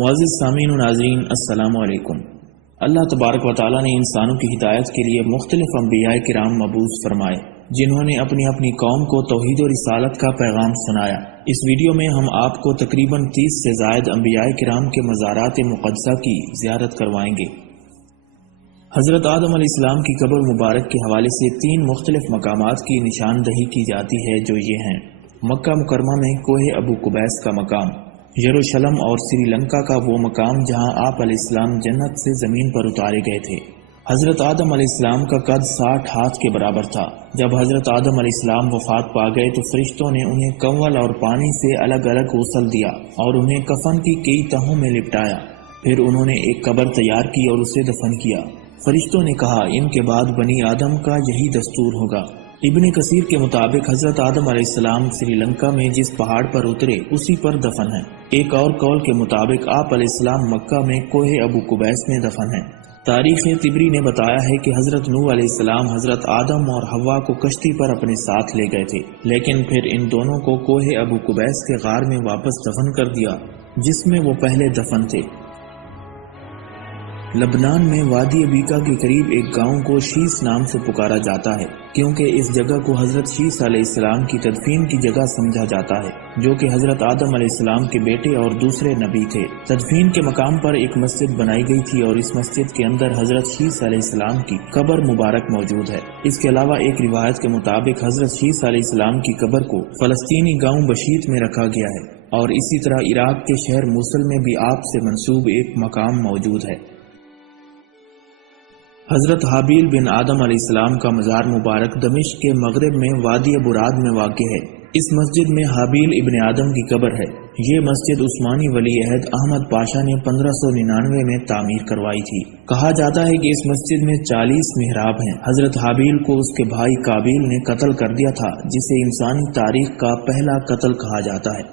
معزز سامعین و ناظرین، السلام علیکم۔ اللہ تبارک و تعالیٰ نے انسانوں کی ہدایت کے لیے مختلف انبیاء کرام مبعوث فرمائے، جنہوں نے اپنی اپنی قوم کو توحید و رسالت کا پیغام سنایا۔ اس ویڈیو میں ہم آپ کو تقریباً 30 سے زائد انبیاء کرام کے مزارات مقدسہ کی زیارت کروائیں گے۔ حضرت آدم علیہ السلام کی قبر مبارک کے حوالے سے 3 مختلف مقامات کی نشاندہی کی جاتی ہے، جو یہ ہیں: مکہ مکرمہ میں کوہ ابو قبیس کا مقام، یروشلم اور سری لنکا کا وہ مقام جہاں آپ علیہ السلام جنت سے زمین پر اتارے گئے تھے۔ حضرت آدم علیہ السلام کا قد 60 ہاتھ کے برابر تھا۔ جب حضرت آدم علیہ السلام وفات پا گئے تو فرشتوں نے انہیں کنول اور پانی سے الگ الگ غسل دیا اور انہیں کفن کی کئی تہوں میں لپٹایا۔ پھر انہوں نے ایک قبر تیار کی اور اسے دفن کیا۔ فرشتوں نے کہا، ان کے بعد بنی آدم کا یہی دستور ہوگا۔ ابن کثیر کے مطابق حضرت آدم علیہ السلام سری لنکا میں جس پہاڑ پر اترے اسی پر دفن ہیں۔ ایک اور قول کے مطابق آپ علیہ السلام مکہ میں کوہ ابو قبیس میں دفن ہیں۔ تاریخ طبری نے بتایا ہے کہ حضرت نوح علیہ السلام حضرت آدم اور حوا کو کشتی پر اپنے ساتھ لے گئے تھے، لیکن پھر ان دونوں کو کوہ ابو قبیس کے غار میں واپس دفن کر دیا جس میں وہ پہلے دفن تھے۔ لبنان میں وادی عبیقہ کے قریب ایک گاؤں کو شیس نام سے پکارا جاتا ہے، کیونکہ اس جگہ کو حضرت شیس علیہ السلام کی تدفین کی جگہ سمجھا جاتا ہے، جو کہ حضرت آدم علیہ السلام کے بیٹے اور دوسرے نبی تھے۔ تدفین کے مقام پر ایک مسجد بنائی گئی تھی اور اس مسجد کے اندر حضرت شیس علیہ السلام کی قبر مبارک موجود ہے۔ اس کے علاوہ ایک روایت کے مطابق حضرت شیس علیہ السلام کی قبر کو فلسطینی گاؤں بشیت میں رکھا گیا ہے، اور اسی طرح عراق کے شہر موصل میں بھی آپ سے منسوب ایک مقام موجود ہے۔ حضرت حابیل بن آدم علیہ السلام کا مزار مبارک دمشق کے مغرب میں وادی براد میں واقع ہے۔ اس مسجد میں حابیل ابن آدم کی قبر ہے۔ یہ مسجد عثمانی ولی عہد احمد پاشا نے 1599 میں تعمیر کروائی تھی۔ کہا جاتا ہے کہ اس مسجد میں 40 محراب ہیں۔ حضرت حابیل کو اس کے بھائی قابیل نے قتل کر دیا تھا، جسے انسانی تاریخ کا پہلا قتل کہا جاتا ہے۔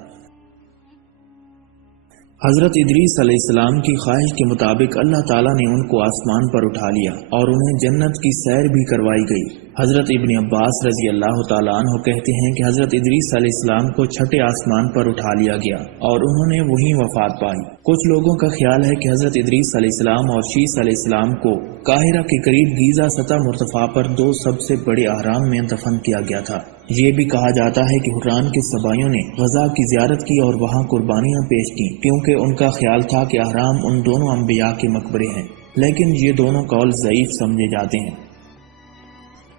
حضرت ادریس علیہ السلام کی خواہش کے مطابق اللہ تعالیٰ نے ان کو آسمان پر اٹھا لیا اور انہیں جنت کی سیر بھی کروائی گئی۔ حضرت ابن عباس رضی اللہ تعالیٰ عنہ کہتے ہیں کہ حضرت ادریس علیہ السلام کو 6 آسمان پر اٹھا لیا گیا اور انہوں نے وہیں وفات پائی۔ کچھ لوگوں کا خیال ہے کہ حضرت ادریس علیہ السلام اور شیس علیہ السلام کو قاہرہ کے قریب گیزا سطح مرتفع پر 2 سب سے بڑے اہرام میں دفن کیا گیا تھا۔ یہ بھی کہا جاتا ہے کہ حران کے سبائیوں نے غزہ کی زیارت کی اور وہاں قربانیاں پیش کی، کیونکہ ان کا خیال تھا کہ اہرام ان دونوں انبیاء کے مقبرے ہیں، لیکن یہ دونوں قول ضعیف سمجھے جاتے ہیں۔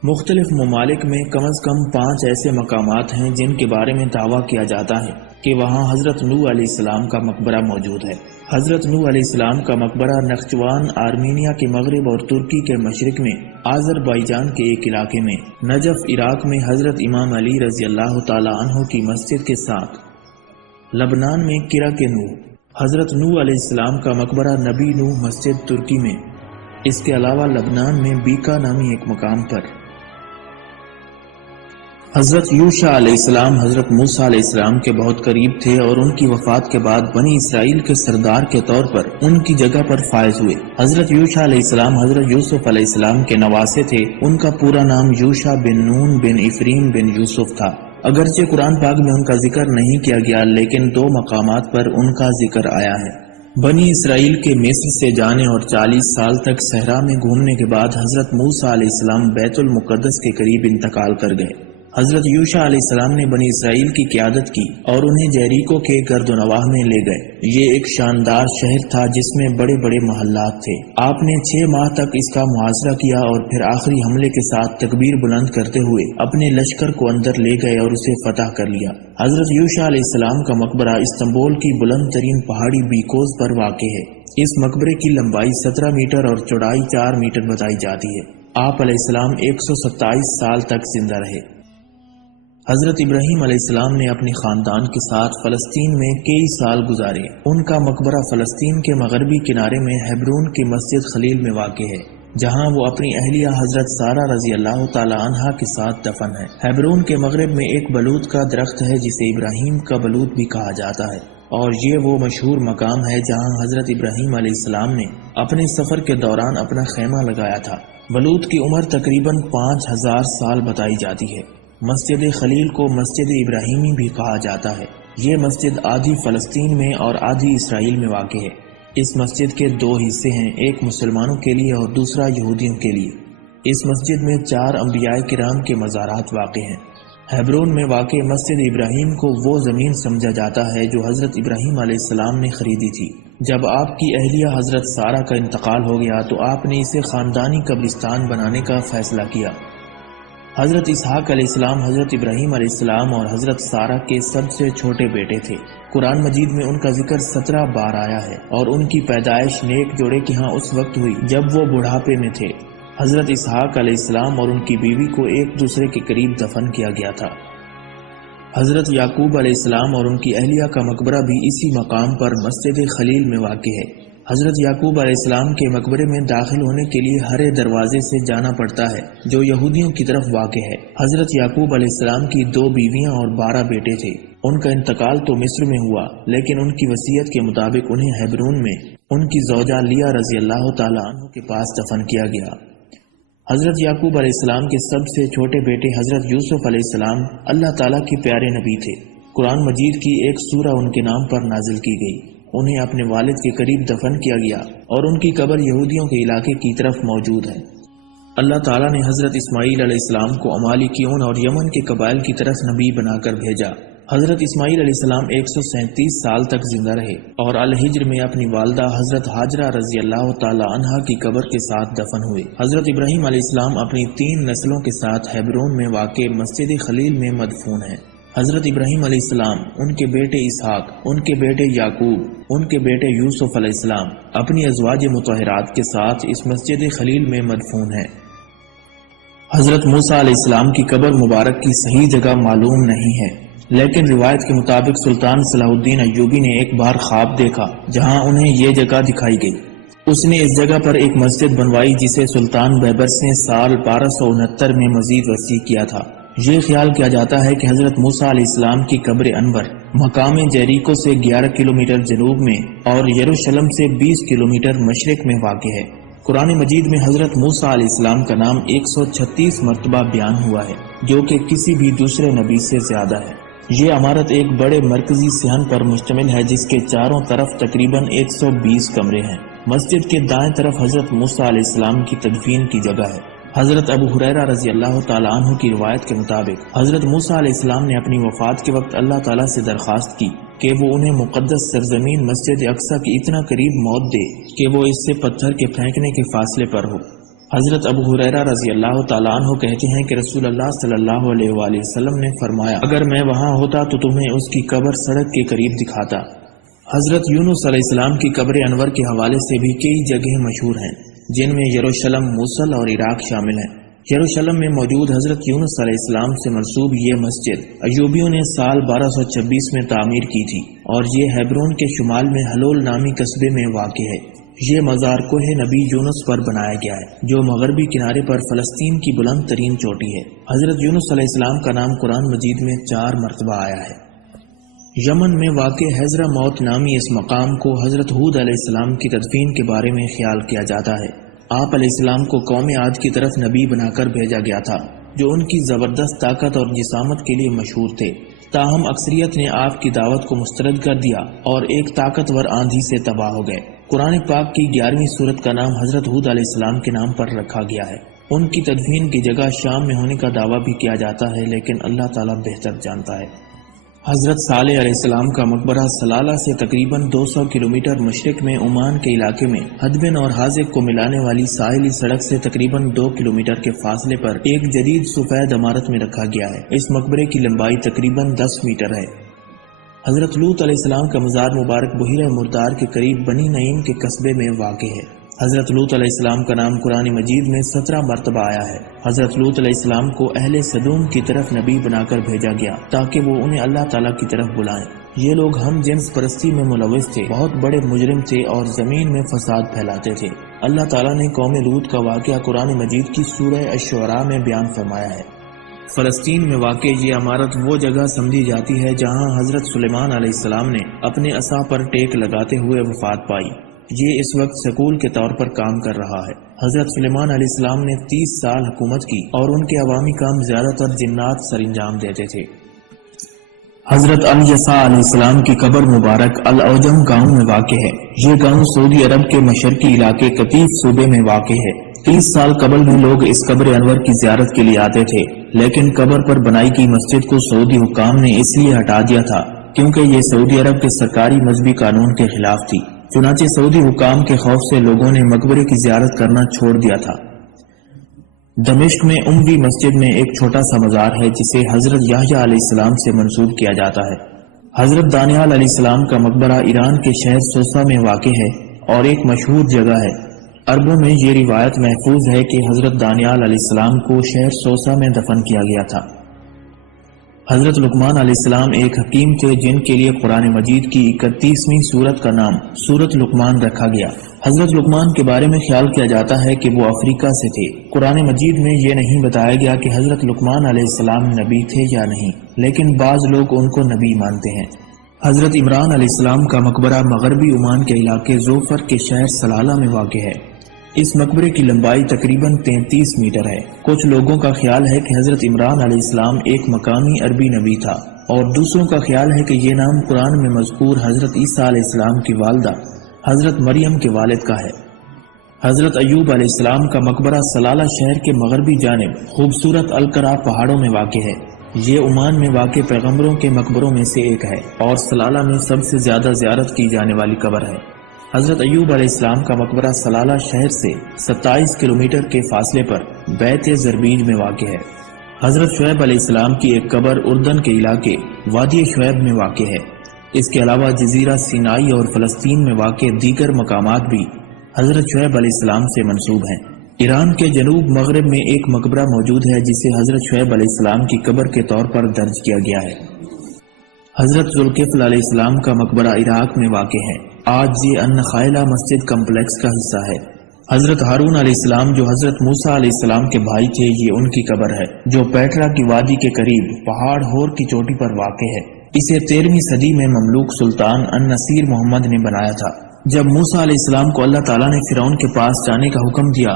مختلف ممالک میں کم از کم 5 ایسے مقامات ہیں جن کے بارے میں دعویٰ کیا جاتا ہے کہ وہاں حضرت نوح علیہ السلام کا مقبرہ موجود ہے۔ حضرت نوح علیہ السلام کا مقبرہ نخچوان آرمینیا کے مغرب اور ترکی کے مشرق میں، آذربائیجان کے ایک علاقے میں، نجف عراق میں حضرت امام علی رضی اللہ تعالی عنہ کی مسجد کے ساتھ، لبنان میں کرک نوح، حضرت نوح علیہ السلام کا مقبرہ نبی نوح مسجد ترکی میں، اس کے علاوہ لبنان میں بیکا نامی ایک مقام پر حضرت یوشع علیہ السلام حضرت موسیٰ علیہ السلام کے بہت قریب تھے اور ان کی وفات کے بعد بنی اسرائیل کے سردار کے طور پر ان کی جگہ پر فائز ہوئے۔ حضرت یوشع علیہ السلام حضرت یوسف علیہ السلام کے نواسے تھے۔ ان کا پورا نام یوشع بن نون بن افریم بن یوسف تھا۔ اگرچہ قرآن پاک میں ان کا ذکر نہیں کیا گیا، لیکن 2 مقامات پر ان کا ذکر آیا ہے۔ بنی اسرائیل کے مصر سے جانے اور 40 سال تک صحرا میں گھومنے کے بعد حضرت موسیٰ علیہ السلام بیت المقدس کے قریب انتقال کر گئے۔ حضرت یوشع علیہ السلام نے بنی اسرائیل کی قیادت کی اور انہیں جیریکو کے گرد و نواح میں لے گئے۔ یہ ایک شاندار شہر تھا جس میں بڑے بڑے محلات تھے۔ آپ نے 6 ماہ تک اس کا محاصرہ کیا اور پھر آخری حملے کے ساتھ تکبیر بلند کرتے ہوئے اپنے لشکر کو اندر لے گئے اور اسے فتح کر لیا۔ حضرت یوشع علیہ السلام کا مقبرہ استنبول کی بلند ترین پہاڑی بیکوز پر واقع ہے۔ اس مقبرے کی لمبائی 17 میٹر اور چوڑائی 4 میٹر بتائی جاتی ہے۔ آپ علیہ السلام 127 سال تک زندہ رہے۔ حضرت ابراہیم علیہ السلام نے اپنے خاندان کے ساتھ فلسطین میں کئی سال گزارے۔ ان کا مقبرہ فلسطین کے مغربی کنارے میں ہیبرون کی مسجد خلیل میں واقع ہے، جہاں وہ اپنی اہلیہ حضرت سارہ رضی اللہ تعالی عنہا کے ساتھ دفن ہے۔ ہیبرون کے مغرب میں ایک بلوط کا درخت ہے جسے ابراہیم کا بلوط بھی کہا جاتا ہے، اور یہ وہ مشہور مقام ہے جہاں حضرت ابراہیم علیہ السلام نے اپنے سفر کے دوران اپنا خیمہ لگایا تھا۔ بلوط کی عمر تقریباً 5000 سال بتائی جاتی ہے۔ مسجد خلیل کو مسجد ابراہیمی بھی کہا جاتا ہے۔ یہ مسجد آدھی فلسطین میں اور آدھی اسرائیل میں واقع ہے۔ اس مسجد کے دو حصے ہیں، ایک مسلمانوں کے لیے اور دوسرا یہودیوں کے لیے۔ اس مسجد میں 4 انبیاء کرام کے مزارات واقع ہیں۔ ہیبرون میں واقع مسجد ابراہیم کو وہ زمین سمجھا جاتا ہے جو حضرت ابراہیم علیہ السلام نے خریدی تھی۔ جب آپ کی اہلیہ حضرت سارہ کا انتقال ہو گیا تو آپ نے اسے خاندانی قبرستان بنانے کا فیصلہ کیا۔ حضرت اسحاق علیہ السلام حضرت ابراہیم علیہ السلام اور حضرت سارہ کے سب سے چھوٹے بیٹے تھے۔ قرآن مجید میں ان کا ذکر 17 بار آیا ہے اور ان کی پیدائش نیک جوڑے کے ہاں اس وقت ہوئی جب وہ بڑھاپے میں تھے۔ حضرت اسحاق علیہ السلام اور ان کی بیوی کو ایک دوسرے کے قریب دفن کیا گیا تھا۔ حضرت یعقوب علیہ السلام اور ان کی اہلیہ کا مقبرہ بھی اسی مقام پر مسجد خلیل میں واقع ہے۔ حضرت یعقوب علیہ السلام کے مقبرے میں داخل ہونے کے لیے ہرے دروازے سے جانا پڑتا ہے جو یہودیوں کی طرف واقع ہے۔ حضرت یعقوب علیہ السلام کی 2 بیویاں اور 12 بیٹے تھے۔ ان کا انتقال تو مصر میں ہوا، لیکن ان کی وصیت کے مطابق انہیں ہیبرون میں ان کی زوجہ لیہ رضی اللہ تعالیٰ عنہ کے پاس دفن کیا گیا۔ حضرت یعقوب علیہ السلام کے سب سے چھوٹے بیٹے حضرت یوسف علیہ السلام اللہ تعالیٰ کے پیارے نبی تھے۔ قرآن مجید کی ایک سورہ ان کے نام پر نازل کی گئی۔ انہیں اپنے والد کے قریب دفن کیا گیا اور ان کی قبر یہودیوں کے علاقے کی طرف موجود ہے۔ اللہ تعالیٰ نے حضرت اسماعیل علیہ السلام کو عمالیکیون اور یمن کے قبائل کی طرف نبی بنا کر بھیجا۔ حضرت اسماعیل علیہ السلام 137 سال تک زندہ رہے اور الحجر میں اپنی والدہ حضرت ہاجرہ رضی اللہ تعالی عنہا کی قبر کے ساتھ دفن ہوئے۔ حضرت ابراہیم علیہ السلام اپنی 3 نسلوں کے ساتھ ہیبرون میں واقع مسجد خلیل میں مدفون ہیں۔ حضرت ابراہیم علیہ السلام، ان کے بیٹے اسحاق، ان کے بیٹے یعقوب، ان کے بیٹے یوسف علیہ السلام اپنی ازواج مطہرات کے ساتھ اس مسجد خلیل میں مدفون ہیں۔ حضرت موسیٰ علیہ السلام کی قبر مبارک کی صحیح جگہ معلوم نہیں ہے، لیکن روایت کے مطابق سلطان صلاح الدین ایوبی نے ایک بار خواب دیکھا جہاں انہیں یہ جگہ دکھائی گئی۔ اس نے اس جگہ پر ایک مسجد بنوائی جسے سلطان بیبرس نے سال 1269 میں مزید وسیع کیا تھا۔ یہ خیال کیا جاتا ہے کہ حضرت موسیٰ علیہ السلام کی قبر انور مقام جیریکو سے 11 کلومیٹر جنوب میں اور یروشلم سے 20 کلومیٹر مشرق میں واقع ہے۔ قرآن مجید میں حضرت موسیٰ علیہ السلام کا نام 136 مرتبہ بیان ہوا ہے، جو کہ کسی بھی دوسرے نبی سے زیادہ ہے۔ یہ عمارت ایک بڑے مرکزی صحن پر مشتمل ہے جس کے چاروں طرف تقریباً 120 کمرے ہیں۔ مسجد کے دائیں طرف حضرت موسیٰ علیہ السلام کی تدفین کی جگہ ہے۔ حضرت ابو ہریرہ رضی اللہ تعالیٰ عنہ کی روایت کے مطابق حضرت موسیٰ علیہ السلام نے اپنی وفات کے وقت اللہ تعالیٰ سے درخواست کی کہ وہ انہیں مقدس سرزمین مسجد اقصی کی اتنا قریب موت دے کہ وہ اس سے پتھر کے پھینکنے کے فاصلے پر ہو۔ حضرت ابو ہریرہ رضی اللہ تعالیٰ عنہ کہتے ہیں کہ رسول اللہ صلی اللہ علیہ وآلہ وسلم نے فرمایا، اگر میں وہاں ہوتا تو تمہیں اس کی قبر سڑک کے قریب دکھاتا۔ حضرت یونس علیہ السلام کی قبر انور کے حوالے سے بھی کئی جگہیں مشہور ہیں، جن میں یروشلم، موصل اور عراق شامل ہیں۔ یروشلم میں موجود حضرت یونس علیہ السلام سے منسوب یہ مسجد ایوبیوں نے سال 1226 میں تعمیر کی تھی اور یہ ہیبرون کے شمال میں حلول نامی قصبے میں واقع ہے۔ یہ مزار کوہ نبی یونس پر بنایا گیا ہے جو مغربی کنارے پر فلسطین کی بلند ترین چوٹی ہے۔ حضرت یونس علیہ السلام کا نام قرآن مجید میں 4 مرتبہ آیا ہے۔ یمن میں واقع حضرہ موت نامی اس مقام کو حضرت ہود علیہ السلام کی تدفین کے بارے میں خیال کیا جاتا ہے۔ آپ علیہ السلام کو قوم عاد کی طرف نبی بنا کر بھیجا گیا تھا جو ان کی زبردست طاقت اور جسامت کے لیے مشہور تھے، تاہم اکثریت نے آپ کی دعوت کو مسترد کر دیا اور ایک طاقتور آندھی سے تباہ ہو گئے۔ قرآن پاک کی 11ویں سورت کا نام حضرت ہود علیہ السلام کے نام پر رکھا گیا ہے۔ ان کی تدفین کی جگہ شام میں ہونے کا دعویٰ بھی کیا جاتا ہے، لیکن اللہ تعالیٰ بہتر جانتا ہے۔ حضرت صالح علیہ السلام کا مقبرہ سلالہ سے تقریباً 200 کلومیٹر مشرق میں عمان کے علاقے میں ہدبن اور حاذق کو ملانے والی ساحلی سڑک سے تقریباً 2 کلومیٹر کے فاصلے پر ایک جدید سفید عمارت میں رکھا گیا ہے۔ اس مقبرے کی لمبائی تقریباً 10 میٹر ہے۔ حضرت لوط علیہ السلام کا مزار مبارک بحیرہ مردار کے قریب بنی نعیم کے قصبے میں واقع ہے۔ حضرت لوط علیہ السلام کا نام قرآن مجید میں 17 مرتبہ آیا ہے۔ حضرت لوط علیہ السلام کو اہل سدوم کی طرف نبی بنا کر بھیجا گیا تاکہ وہ انہیں اللہ تعالیٰ کی طرف بلائیں۔ یہ لوگ ہم جنس پرستی میں ملوث تھے، بہت بڑے مجرم تھے اور زمین میں فساد پھیلاتے تھے۔ اللہ تعالیٰ نے قوم لوط کا واقعہ قرآن مجید کی سورہ الشعراء میں بیان فرمایا ہے۔ فلسطین میں واقع یہ عمارت وہ جگہ سمجھی جاتی ہے جہاں حضرت سلیمان علیہ السلام نے اپنے عصا پر ٹیک لگاتے ہوئے وفات پائی۔ یہ اس وقت سکول کے طور پر کام کر رہا ہے۔ حضرت سلیمان علیہ السلام نے 30 سال حکومت کی اور ان کے عوامی کام زیادہ تر جنات سر انجام دیتے تھے۔ حضرت الیسع علیہ السلام کی قبر مبارک العجم گاؤں میں واقع ہے۔ یہ گاؤں سعودی عرب کے مشرقی علاقے قطیف صوبے میں واقع ہے۔ 30 سال قبل بھی لوگ اس قبر انور کی زیارت کے لیے آتے تھے، لیکن قبر پر بنائی گئی مسجد کو سعودی حکام نے اس لیے ہٹا دیا تھا کیونکہ یہ سعودی عرب کے سرکاری مذہبی قانون کے خلاف تھی۔ چنانچہ سعودی حکام کے خوف سے لوگوں نے مقبرے کی زیارت کرنا چھوڑ دیا تھا۔ دمشق میں اموی مسجد میں ایک چھوٹا سا مزار ہے جسے حضرت یحییٰ علیہ السلام سے منسوب کیا جاتا ہے۔ حضرت دانیال علیہ السلام کا مقبرہ ایران کے شہر سوسہ میں واقع ہے اور ایک مشہور جگہ ہے۔ عربوں میں یہ روایت محفوظ ہے کہ حضرت دانیال علیہ السلام کو شہر سوسہ میں دفن کیا گیا تھا۔ حضرت لقمان علیہ السلام ایک حکیم تھے جن کے لیے قرآن مجید کی 31ویں سورت کا نام سورت لقمان رکھا گیا۔ حضرت لقمان کے بارے میں خیال کیا جاتا ہے کہ وہ افریقہ سے تھے۔ قرآن مجید میں یہ نہیں بتایا گیا کہ حضرت لقمان علیہ السلام نبی تھے یا نہیں، لیکن بعض لوگ ان کو نبی مانتے ہیں۔ حضرت عمران علیہ السلام کا مقبرہ مغربی عمان کے علاقے زوفر کے شہر سلالہ میں واقع ہے۔ اس مقبرے کی لمبائی تقریباً 33 میٹر ہے۔ کچھ لوگوں کا خیال ہے کہ حضرت عمران علیہ السلام ایک مقامی عربی نبی تھا، اور دوسروں کا خیال ہے کہ یہ نام قرآن میں مذکور حضرت عیسیٰ علیہ السلام کی والدہ حضرت مریم کے والد کا ہے۔ حضرت ایوب علیہ السلام کا مقبرہ سلالہ شہر کے مغربی جانب خوبصورت القرا پہاڑوں میں واقع ہے۔ یہ عمان میں واقع پیغمبروں کے مقبروں میں سے ایک ہے اور سلالہ میں سب سے زیادہ زیارت کی جانے والی قبر ہے۔ حضرت ایوب علیہ السلام کا مقبرہ سلالہ شہر سے 27 کلومیٹر کے فاصلے پر بیت زربیج میں واقع ہے۔ حضرت شعیب علیہ السلام کی ایک قبر اردن کے علاقے وادی شعیب میں واقع ہے۔ اس کے علاوہ جزیرہ سینائی اور فلسطین میں واقع دیگر مقامات بھی حضرت شعیب علیہ السلام سے منسوب ہیں۔ ایران کے جنوب مغرب میں ایک مقبرہ موجود ہے جسے حضرت شعیب علیہ السلام کی قبر کے طور پر درج کیا گیا ہے۔ حضرت ذوالکفل علیہ السلام کا مقبرہ عراق میں واقع ہے۔ آج یہ النخائلہ مسجد کمپلیکس کا حصہ ہے۔ حضرت ہارون علیہ السلام جو حضرت موسیٰ علیہ السلام کے بھائی تھے، یہ ان کی قبر ہے جو پیٹرا کی وادی کے قریب پہاڑ ہور کی چوٹی پر واقع ہے۔ اسے 13ویں صدی میں مملوک سلطان النصیر محمد نے بنایا تھا۔ جب موسیٰ علیہ السلام کو اللہ تعالیٰ نے فرعون کے پاس جانے کا حکم دیا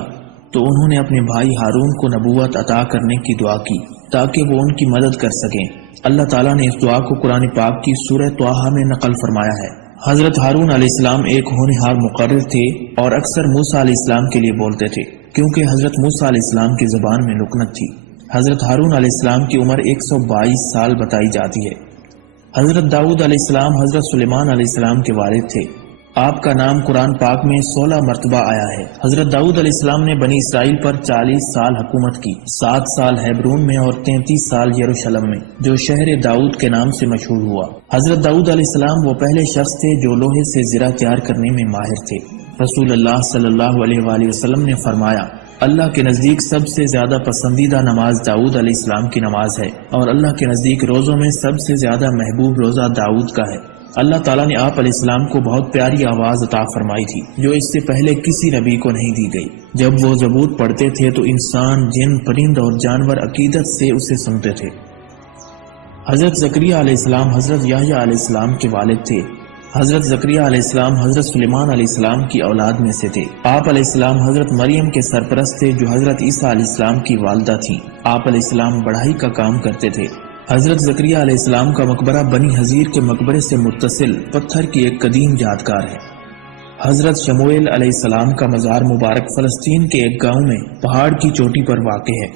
تو انہوں نے اپنے بھائی ہارون کو نبوت عطا کرنے کی دعا کی تاکہ وہ ان کی مدد کر سکیں۔ اللہ تعالیٰ نے اس دعا کو قرآن پاک کی سورہ طٰہٰ میں نقل فرمایا ہے۔ حضرت ہارون علیہ السلام ایک ہونہار مقرر تھے اور اکثر موسیٰ علیہ السلام کے لیے بولتے تھے کیونکہ حضرت موسیٰ علیہ السلام کی زبان میں لکنت تھی۔ حضرت ہارون علیہ السلام کی عمر 122 سال بتائی جاتی ہے۔ حضرت داؤد علیہ السلام حضرت سلیمان علیہ السلام کے والد تھے۔ آپ کا نام قرآن پاک میں 16 مرتبہ آیا ہے۔ حضرت داؤد علیہ السلام نے بنی اسرائیل پر 40 سال حکومت کی، 7 سال ہیبرون میں اور 33 سال یروشلم میں، جو شہر داؤد کے نام سے مشہور ہوا۔ حضرت داؤد علیہ السلام وہ پہلے شخص تھے جو لوہے سے زرہ تیار کرنے میں ماہر تھے۔ رسول اللہ صلی اللہ علیہ وآلہ وسلم نے فرمایا، اللہ کے نزدیک سب سے زیادہ پسندیدہ نماز داؤد علیہ السلام کی نماز ہے، اور اللہ کے نزدیک روزوں میں سب سے زیادہ محبوب روزہ داؤد کا ہے۔ اللہ تعالیٰ نے آپ علیہ السلام کو بہت پیاری آواز عطا فرمائی تھی جو اس سے پہلے کسی نبی کو نہیں دی گئی۔ جب وہ زبور پڑھتے تھے تو انسان، جن، پرند اور جانور عقیدت سے اسے سنتے تھے۔ حضرت زکریا علیہ السلام حضرت یحییٰ علیہ السلام کے والد تھے۔ حضرت زکریا علیہ السلام حضرت سلیمان علیہ السلام کی اولاد میں سے تھے۔ آپ علیہ السلام حضرت مریم کے سرپرست تھے جو حضرت عیسیٰ علیہ السلام کی والدہ تھیں۔ آپ علیہ السلام بڑھائی کا کام کرتے تھے۔ حضرت زکریا علیہ السلام کا مقبرہ بنی حضیر کے مقبرے سے متصل پتھر کی ایک قدیم یادگار ہے۔ حضرت شموئیل علیہ السلام کا مزار مبارک فلسطین کے ایک گاؤں میں پہاڑ کی چوٹی پر واقع ہے۔